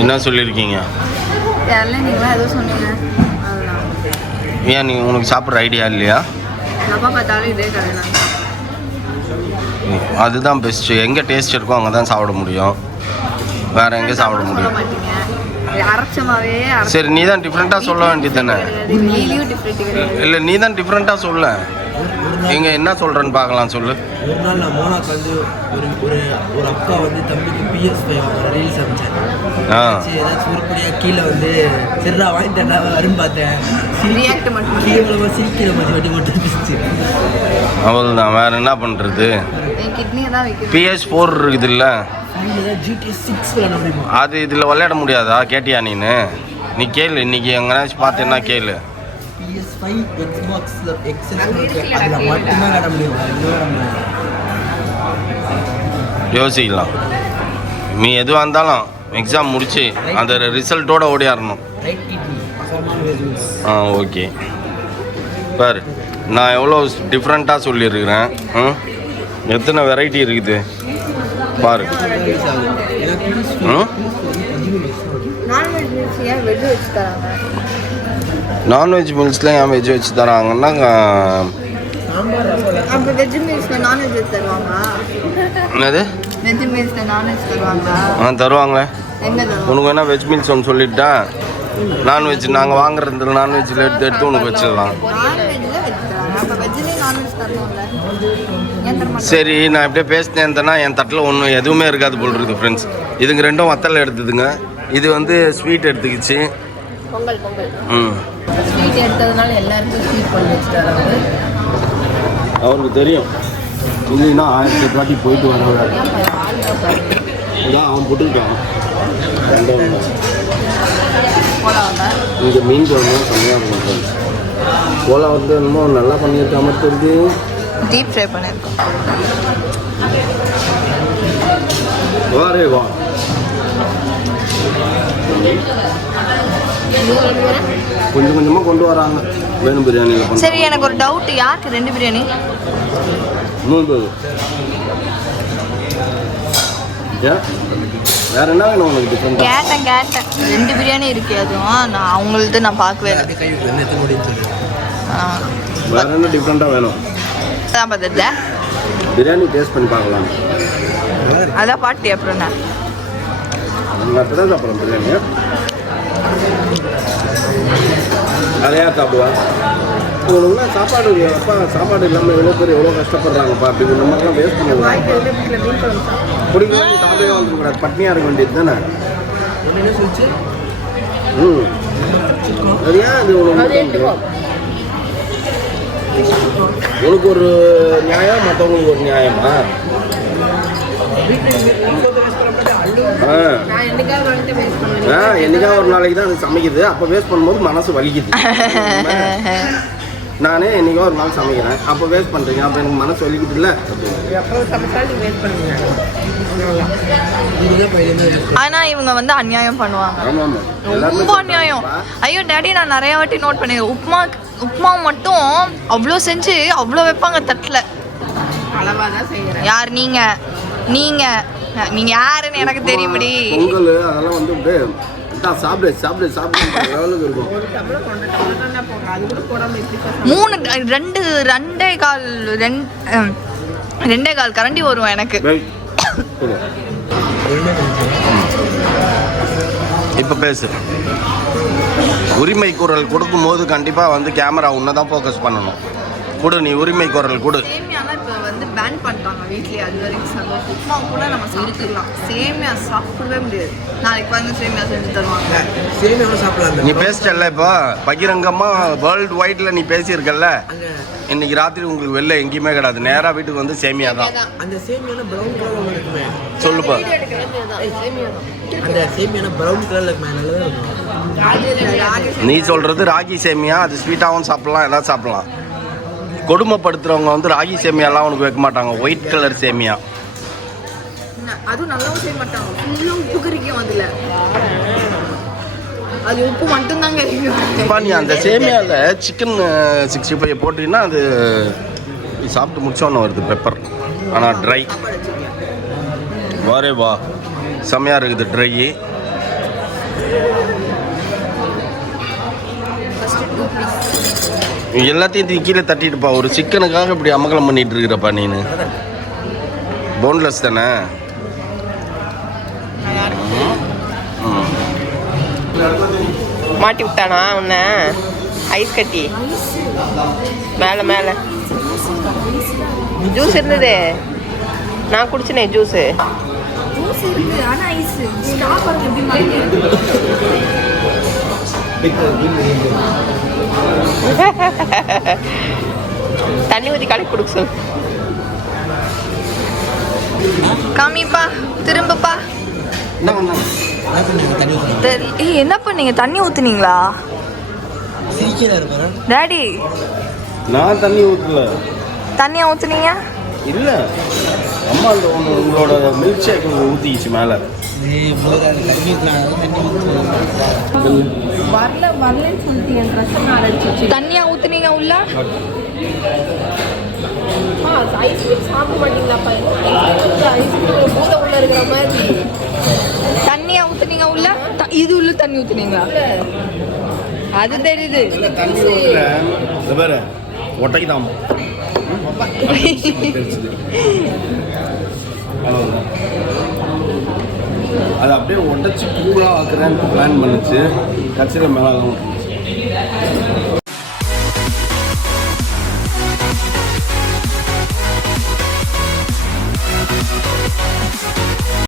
என்ன சொல்லியிருக்கீங்க? ஏன் நீ உனக்கு சாப்பிட்ற ஐடியா இல்லையா? அதுதான் பெஸ்ட்டு. எங்கே டேஸ்ட் இருக்கோ அங்கே தான் சாப்பிட முடியும், வேறு எங்கே சாப்பிட முடியும்? சரி, நீ தான் டிஃப்ரெண்ட்டாக சொல்ல வேண்டியது தானே? இல்லை, நீ தான் டிஃப்ரெண்ட்டாக சொல்ல. எங்க என்ன சொல்கிறேன்னு பார்க்கலாம், சொல்லு. ஒரு நாள் நான் மோனாக்கு வந்து ஒரு அக்கா வந்து தம்பிக்கு PS5 ரீல்ஸ் அனுப்பிச்சேன். ஏதாச்சும் உருப்படியாக கீழே வந்து சிறா வாங்கிட்டேன் வரும் பார்த்தேன். கீழே சிரிக்கிற மாதிரி வட்டி மட்டும் இருந்துச்சு. அவ்வளோதான், வேறு என்ன பண்ணுறது? PS4 இருக்குதுல்ல, அது இதில் விளையாட முடியாதா? கேட்டியா நீ கேளு, இன்னைக்கு எங்கேனாச்சும் பார்த்தேன்னா கேளு. PS5 Xbox அதில் மட்டும்தான் விளையாட முடியும். யோசிக்கலாம். நீ எதுவாக இருந்தாலும் எக்ஸாம் முடிச்சு அந்த ரிசல்ட்டோடு ஓடியாரணும். ஓகே. பாரு, நான் எவ்வளோ டிஃப்ரெண்ட்டாக சொல்லியிருக்கிறேன். எத்தனை வெரைட்டி இருக்குது பாரு. நான்வெஜ் மீல்ஸில் ஏன் வெஜ் வச்சு தராங்கன்னா, என்னது தருவாங்களே. உனக்கு வேணா வெஜ் மீல்ஸ் ஒன்று சொல்லிட்டா, நான்வெஜ் நாங்கள் வாங்குறதுல நான்வெஜ்ஜில் எடுத்து உனக்கு வச்சிடலாம். சரி, நான் இப்படியே பேசினேன்னா என் தட்டில் ஒன்றும் எதுவுமே இருக்காது போல் இருக்குது ஃப்ரெண்ட்ஸ். இதுங்க ரெண்டும் வத்தல் எடுத்துதுங்க, இது வந்து ஸ்வீட் எடுத்துக்கிச்சு. ஸ்வீட் எடுத்ததுனால எல்லாருக்கும் ஸ்வீட் பண்ணி வச்சுட்டாரு. அவருக்கு தெரியும், இல்லைன்னா 1000 வாட்டி போயிட்டு வரதான் அவன் போட்டுக்கிட்டான். இங்கே மீன் குழம்பு செம்மையாக இருக்கும் ஃப்ரெண்ட்ஸ். கோலா வந்து என்னமோ நல்லா பண்ணியிருக்கா மாதிரி தெரியுது. டீப் ஃப்ரை பண்ணியிருக்கோம். வாரே வா. கொஞ்சம் கொஞ்சமாக கொண்டு வராங்க வேணும் பிரியாணியில். சரி, எனக்கு ஒரு டவுட், யாருக்கு 2 பிரியாணி? 3 பேர். ஏன் வேற என்ன வேணும் உனக்கு? டிஃப்ரெண்ட் கேட்டேன் 2 பிரியாணி இருக்கு, அதுவும் நான் அவங்கள்ட்ட நான் பார்க்கவே இல்லை. வேற என்ன டிஃப்ரெண்ட்டாக வேணும்? அதான் பார்த்துட்டு பிரியாணி டேஸ்ட் பண்ணி பார்க்கலாம். அதான் பாட்டி. அப்புறம் என்ன தான் சாப்பிட்றேன் பிரியாணி. அதையா சாப்பிடுவா? உனக்குலாம் சாப்பாடு அப்பா, சாப்பாடு இல்லாமல் எவ்வளோ பேர் எவ்வளோ கஷ்டப்படுறாங்கப்பா. அப்படி இந்த மாதிரிலாம் வேஸ்ட் பண்ணுவாங்க. பிடிக்கலாம், நீ சாப்பிடவே வந்துக்கூடாது, பட்னியாக இருக்க வேண்டியது தானே. அது ஏன் இது உனக்கு ஒரு நியாயம், மற்றவங்களுக்கு ஒரு நியாயமா? என்னைக்கா ஒரு நாளைக்கு தான் அது சமைக்குது, அப்போ வேஸ்ட் பண்ணும்போது மனசு வலிக்குது. நானே என்னைக்கோ ஒரு நாள் சமைக்கிறேன், அப்போ வேஸ்ட் பண்ணுறீங்க, அப்போ எனக்கு மனசு வலிக்குது இல்லை? ஆனால் இவங்க வந்து அநியாயம் பண்ணுவாங்க, ரொம்ப அநியாயம். ஐயோ டேடி, நான் நிறைய வாட்டி நோட் பண்ணிடுறேன். உப்புமா மட்டும் அவ்வளோ செஞ்சு அவ்வளோ வைப்பாங்க தட்டில். யார் நீங்க யாருன்னு எனக்கு தெரியுமடி. பொங்கல் அதெல்லாம் வந்து சாப்பிடு சாப்பிடு சாப்பிடு லெவலுக்கு இருக்கும். 2.25 கரண்டி வரும் எனக்கு. இப்போ பேசு. உரிமை குரல் கொடுக்கும்போது கண்டிப்பாக வந்து கேமரா உன்னை தான் ஃபோக்கஸ் பண்ணணும். கொடு, நீ உரிமை குரல் கொடு. இப்போ வந்து பேன் பண்ணிட்டாங்க வீட்லேயே, அது வரைக்கும் உப்புமா கூட நம்ம சாப்பிட்டுக்கலாம். சேமியா சாப்பிடவே முடியாது. நாளைக்கு வந்து சேமியா செஞ்சு தருவாங்க. சேமியா சாப்பிடலாம். நீ பேசிட்டல்ல, இப்போ பகிரங்கமாக வேர்ல்டு வைடில் நீ பேசியிருக்கல்ல. இன்னைக்கு ராத்திரி உங்களுக்கு வெளில எங்கேயுமே கிடையாது, நேராக வீட்டுக்கு வந்து சேமியா தான். அந்த சேமியா ப்ரௌன் கலர்ல இருக்குமே, சொல்லுப்பா. அந்த சேமியா ப்ரௌன் கலர்ல இருக்குமே, நல்லதா இருக்கும். நீ சொல்கிறது ராகி சேமியா, அது ஸ்வீட்டாகவும் சாப்பிட்லாம், எல்லாம் சாப்பிட்லாம். கொடுமைப்படுத்துறவங்க வந்து ராகி சேமியாலாம் உனக்கு வைக்க மாட்டாங்க, ஒயிட் கலர் சேமியா. அதுவும் நல்லாவும் செய்ய மாட்டாங்க, ஃபுல்லும் உப்பு கறிக்கும். அதில் அது உப்பு மட்டும்தாங்க இருக்கும். நீ அந்த சேமியாவில் சிக்கன் 65 போட்டிங்கன்னா அது சாப்பிட்டு முடிச்சோன்னு வருது பெப்பர், ஆனால் ட்ரை. வாரே வா, செம்மையாக இருக்குது ட்ரை. எல்லாத்தையும் தூக்கி கீழே தட்டிட்டுப்பா. ஒரு சிக்கனுக்காக இப்படி அமகலம் பண்ணிட்டு இருக்கிறப்பா நீனு. போன்லெஸ் தானே? மாட்டி விட்டானா உன்ன ஐஸ் கட்டி மேலே மேலே ஜூஸ் இருந்தது. நான் குடிச்சினே ஜூஸு. தண்ணி ஊற்றி கலக்கி கொடுக்க சொல்லு. காமிப்பா, திரும்பப்பா. என்ன பண்ணீங்க? தண்ணி ஊத்துனீங்களா டாடி? நான் தண்ணி ஊற்றல. தண்ணியா ஊத்துனீங்க? இல்ல, அம்மா அந்த உங்களோட மில்க் ஷேக் ஊற்றிக்கிச்சு மேலே. தண்ணியா ஊத்துனீங்க உள்ள? தண்ணியா ஊத்துனீங்க உள்ள? இது உள்ள தண்ணி ஊத்துனீங்களா? அது தெரியுது. தண்ணி ஊற்றல, பாரு ஒட்டைக்குதான். அது அப்படியே உடச்சி கூலாக ஆக்குறேன்னு பிளான் பண்ணிச்சு. கட்சியில் மேலே